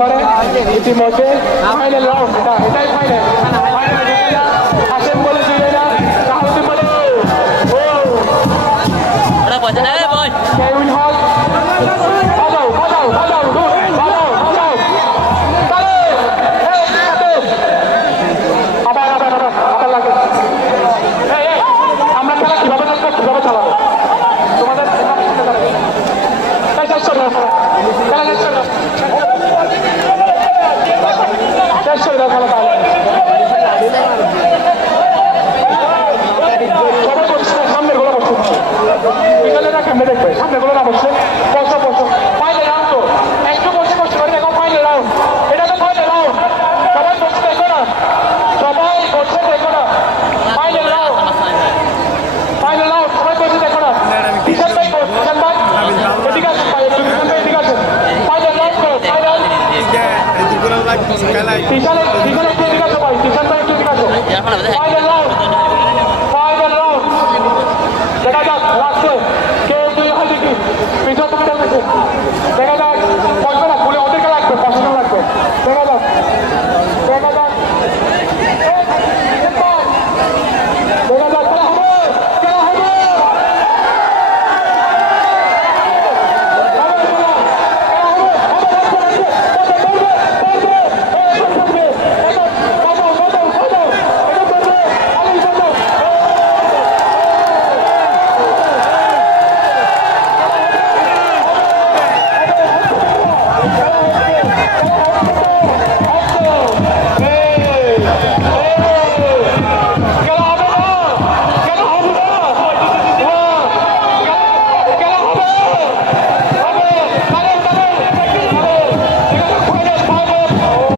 করে ইতিমধ্যে final round এটাই ফাইনাল হাসেম বলে দিবে না শাহাবুদ্দিন বলে কেউইন হল বাজাও বাজাও বাজাও বাজাও বাজাও তালে আবার আবার আবার আবার লাগে আমরা খেলা কিভাবে দেখবো কিভাবে চালাবো তোমাদের চেষ্টা করো খেলা চেষ্টা করো চেষ্টা করো খেলা তাহলে সবাই বসছে সামনে গুলো বসছে বিকালে না কেমনে দেখবে সামনে গুলো না বসছে বসো বসো ফাইনাল রাউন্ড তো একটু বসে বসে করে দেখো ফাইনাল রাউন্ড এটা তো ফাইনাল রাউন্ড সবাই বসে দেখো না সবাই বসে দেখো না ফাইনাল রাউন্ড ফাইনাল রাউন্ড সবাই বসে দেখো না কিষান ভাই কিষান ভাই এদিকে আসুন ভাই একটু কিষান ভাই এদিকে আসুন ফাইনাল রাউন্ড করো ফাইনাল কিষান একটু এদিকে আসো ভাই কিষান ভাই একটু এদিকে আসো ফাইনাল